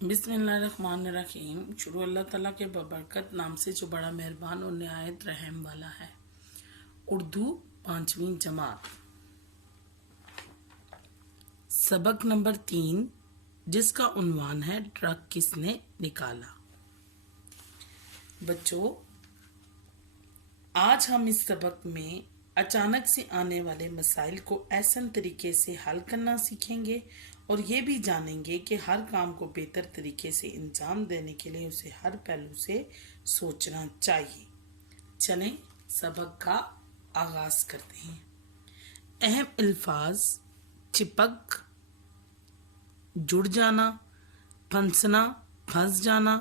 بسم اللہ الرحمن الرحیم۔ شروع اللہ تعالیٰ کے ببرکت نام سے جو بڑا مہربان اور نہایت رحم والا ہے۔ اردو 5ویں جماعت، سبق نمبر 3، جس کا عنوان ہے ٹرک کس نے نکالا۔ بچوں، آج ہم اس سبق میں اچانک سے آنے والے مسائل کو احسن طریقے سے حل کرنا سیکھیں گے اور یہ بھی جانیں گے کہ ہر کام کو بہتر طریقے سے انجام دینے کے لیے اسے ہر پہلو سے سوچنا چاہیے۔ چلیں سبق کا آغاز کرتے ہیں۔ اہم الفاظ: چپک، جڑ جانا، پھنسنا، پھنس جانا،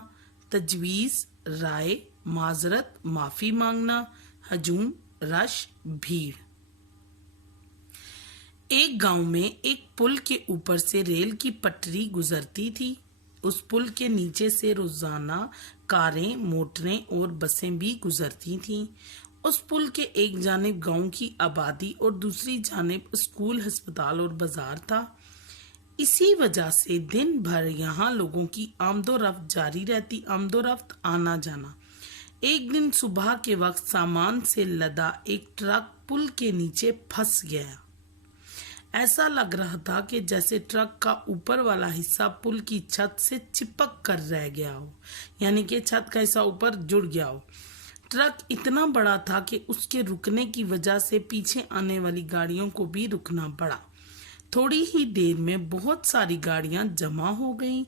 تجویز، رائے، معذرت، معافی مانگنا، ہجوم، رش، بھیڑ۔ ایک گاؤں میں ایک پل کے اوپر سے ریل کی پٹری گزرتی تھی۔ اس پل کے نیچے سے روزانہ کاریں، موٹریں اور بسیں بھی گزرتی تھیں۔ اس پل کے ایک جانب گاؤں کی آبادی اور دوسری جانب اسکول، ہسپتال اور بازار تھا۔ اسی وجہ سے دن بھر یہاں لوگوں کی آمد و رفت جاری رہتی، آمد و رفت، آنا جانا۔ ایک دن صبح کے وقت سامان سے لدا ایک ٹرک پل کے نیچے پھنس گیا۔ ایسا لگ رہا تھا کہ جیسے ٹرک کا اوپر والا حصہ پل کی چھت سے چپک کر رہ گیا ہو، یعنی کہ چھت کا حصہ اوپر جڑ گیا ہو۔ ٹرک اتنا بڑا تھا کہ اس کے رکنے کی وجہ سے پیچھے آنے والی گاڑیوں کو بھی رکنا پڑا۔ تھوڑی ہی دیر میں بہت ساری گاڑیاں جمع ہو گئیں۔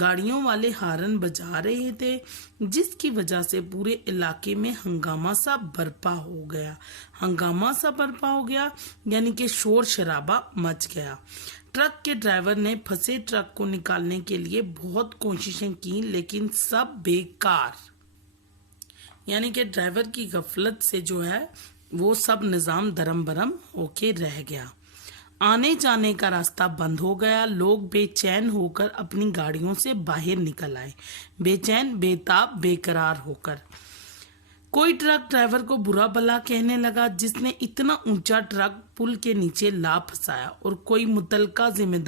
گاڑیوں والے ہارن بجا رہے تھے، جس کی وجہ سے پورے علاقے میں ہنگامہ سا برپا ہو گیا، یعنی کہ شور شرابہ مچ گیا۔ ٹرک کے ڈرائیور نے پھنسے ٹرک کو نکالنے کے لیے بہت کوششیں کی، لیکن سب بیکار، یعنی کہ ڈرائیور کی غفلت سے جو ہے وہ سب نظام درم برم ہو کے رہ گیا۔ آنے جانے کا راستہ بند ہو گیا۔ لوگ بے چین ہو کر اپنی گاڑیوں سے باہر نکل آئے، بے چین، بے تاب، بے قرار ہو کر۔ کوئی ٹرک ڈرائیور کو برا بھلا کہنے لگا، جس نے اتنا اونچا ٹرک پل کے نیچے لا پھنسایا، اور کوئی متعلقہ ذمہ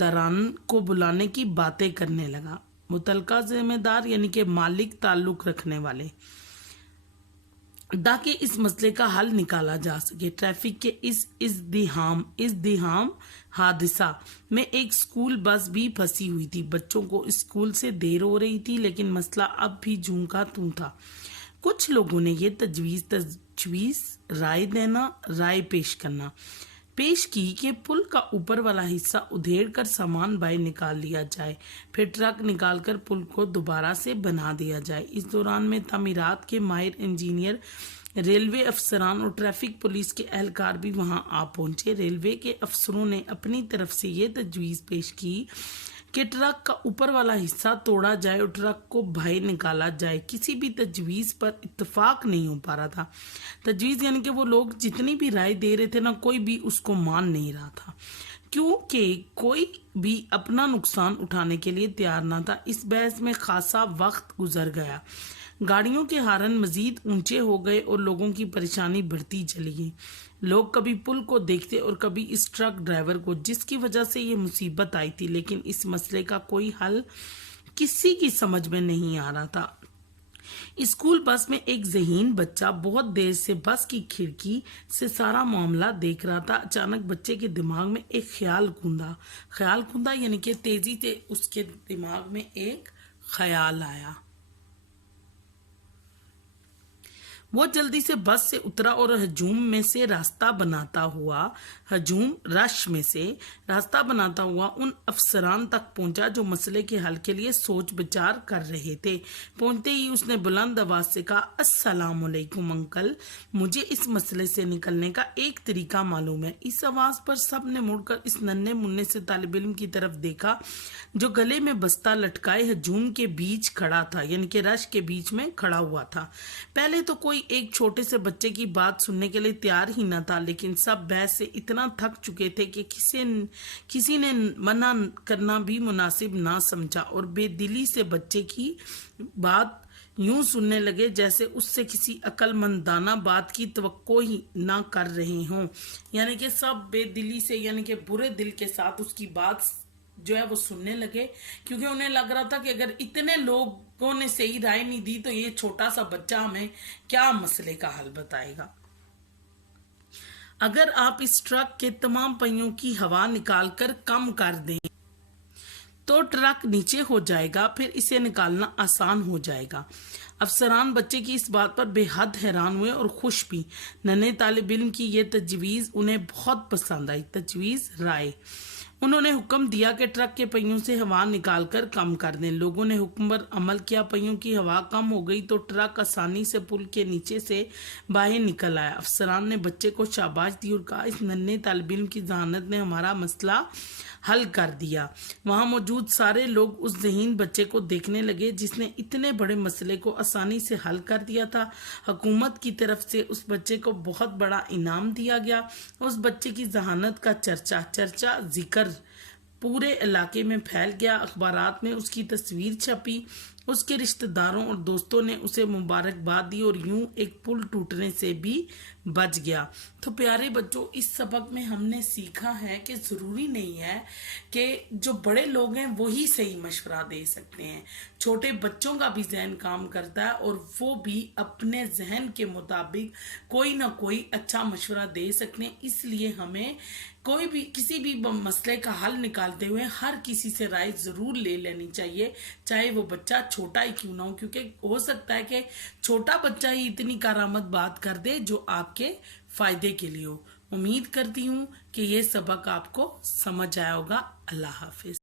داران کو بلانے کی باتیں کرنے لگا۔ متعلقہ ذمہ دار یعنی کہ مالک تعلق رکھنے والے، تاکہ اس مسئلے کا حل نکالا جا سکے۔ ٹریفک کے اس ازدحام حادثہ میں ایک اسکول بس بھی پھنسی ہوئی تھی۔ بچوں کو اسکول سے دیر ہو رہی تھی، لیکن مسئلہ اب بھی جوں کا توں تھا۔ کچھ لوگوں نے یہ تجویز رائے پیش کی کہ پل کا اوپر والا حصہ ادھیڑ کر سامان باہر نکال لیا جائے، پھر ٹرک نکال کر پل کو دوبارہ سے بنا دیا جائے۔ اس دوران میں تعمیرات کے ماہر انجینئر، ریلوے افسران اور ٹریفک پولیس کے اہلکار بھی وہاں آ پہنچے۔ ریلوے کے افسروں نے اپنی طرف سے یہ تجویز پیش کی کہ ٹرک کا اوپر والا حصہ توڑا جائے اور ٹرک کو باہر نکالا جائے۔ کسی بھی تجویز پر اتفاق نہیں ہو پا رہا تھا۔ تجویز یعنی کہ وہ لوگ جتنی بھی رائے دے رہے تھے نا، کوئی بھی اس کو مان نہیں رہا تھا، کیونکہ کوئی بھی اپنا نقصان اٹھانے کے لیے تیار نہ تھا۔ اس بحث میں خاصا وقت گزر گیا۔ گاڑیوں کے ہارن مزید اونچے ہو گئے اور لوگوں کی پریشانی بڑھتی چلی گئی۔ لوگ کبھی پل کو دیکھتے اور کبھی اس ٹرک ڈرائیور کو، جس کی وجہ سے یہ مصیبت آئی تھی، لیکن اس مسئلے کا کوئی حل کسی کی سمجھ میں نہیں آ رہا تھا۔ اسکول بس میں ایک ذہین بچہ بہت دیر سے بس کی کھڑکی سے سارا معاملہ دیکھ رہا تھا۔ اچانک بچے کے دماغ میں ایک خیال گھوندا، یعنی کہ تیزی سے اس کے دماغ میں ایک خیال آیا۔ وہ جلدی سے بس سے اترا اور ہجوم رش میں سے راستہ بناتا ہوا ان افسران تک پہنچا جو مسئلے کے حل کے لیے سوچ بچار کر رہے تھے۔ پہنچتے ہی اس نے بلند آواز سے کہا، السلام علیکم انکل، مجھے اس مسئلے سے نکلنے کا ایک طریقہ معلوم ہے۔ اس آواز پر سب نے مڑ کر اس ننھے منھے سے طالب علم کی طرف دیکھا، جو گلے میں بستہ لٹکائے ہجوم کے بیچ کھڑا تھا، یعنی کہ رش کے بیچ میں کھڑا ہوا تھا۔ پہلے تو کوئی ایک چھوٹے سے بچے کی بات سننے کے لیے تیار ہی نہ تھا، لیکن سب بحث سے اتنا تھک چکے تھے کہ کسی نے منع کرنا بھی مناسب نہ سمجھا، اور بے دلی سے بچے کی بات یوں سننے لگے جیسے اس سے کسی عقل مندانہ بات کی توقع ہی نہ کر رہے ہوں، یعنی کہ سب بے دلی سے، یعنی کہ برے دل کے ساتھ اس کی بات جو ہے وہ سننے لگے، کیونکہ انہیں لگ رہا تھا کہ اگر اتنے لوگوں نے صحیح رائے نہیں دی تو یہ چھوٹا سا بچہ ہمیں کیا مسئلے کا حل بتائے گا۔ اگر آپ اس ٹرک کے تمام پہیوں کی ہوا نکال کر کم کر دیں تو ٹرک نیچے ہو جائے گا، پھر اسے نکالنا آسان ہو جائے گا۔ افسران بچے کی اس بات پر بے حد حیران ہوئے اور خوش بھی۔ ننھے طالب علم کی یہ تجویز انہیں بہت پسند آئی۔ تجویز رائے، انہوں نے حکم دیا کہ ٹرک کے پہیوں سے ہوا نکال کر کم کر دیں۔ لوگوں نے حکم پر عمل کیا، پہیوں کی ہوا کم ہو گئی تو ٹرک آسانی سے پل کے نیچے سے باہر نکل آیا۔ افسران نے بچے کو شاباش دی اور کہا، اس ننھے طالب علم کی ذہانت نے ہمارا مسئلہ حل کر دیا۔ وہاں موجود سارے لوگ اس ذہین بچے کو دیکھنے لگے جس نے اتنے بڑے مسئلے کو آسانی سے حل کر دیا تھا۔ حکومت کی طرف سے اس بچے کو بہت بڑا انعام دیا گیا۔ اس بچے کی ذہانت کا ذکر پورے علاقے میں پھیل گیا۔ اخبارات میں اس کی تصویر چھپی۔ اس کے رشتہ داروں اور دوستوں نے اسے مبارکباد دی اور یوں ایک پل ٹوٹنے سے بھی بچ گیا۔ تو پیارے بچوں، اس سبق میں ہم نے سیکھا ہے کہ ضروری نہیں ہے کہ جو بڑے لوگ ہیں وہی صحیح مشورہ دے سکتے ہیں۔ چھوٹے بچوں کا بھی ذہن کام کرتا ہے اور وہ بھی اپنے ذہن کے مطابق کوئی نہ کوئی اچھا مشورہ دے سکتے ہیں۔ اس لیے ہمیں کسی بھی مسئلے کا حل نکالتے ہوئے ہر کسی سے رائے ضرور لے لینی چاہیے، چاہے وہ بچہ چھوٹا ہی کیوں نہ ہو، کیونکہ ہو سکتا ہے کہ چھوٹا بچہ ہی اتنی کارآمد بات کر دے جو آپ کے فائدے کے لیے ہو۔ امید کرتی ہوں کہ یہ سبق آپ کو سمجھ آیا ہوگا۔ اللہ حافظ۔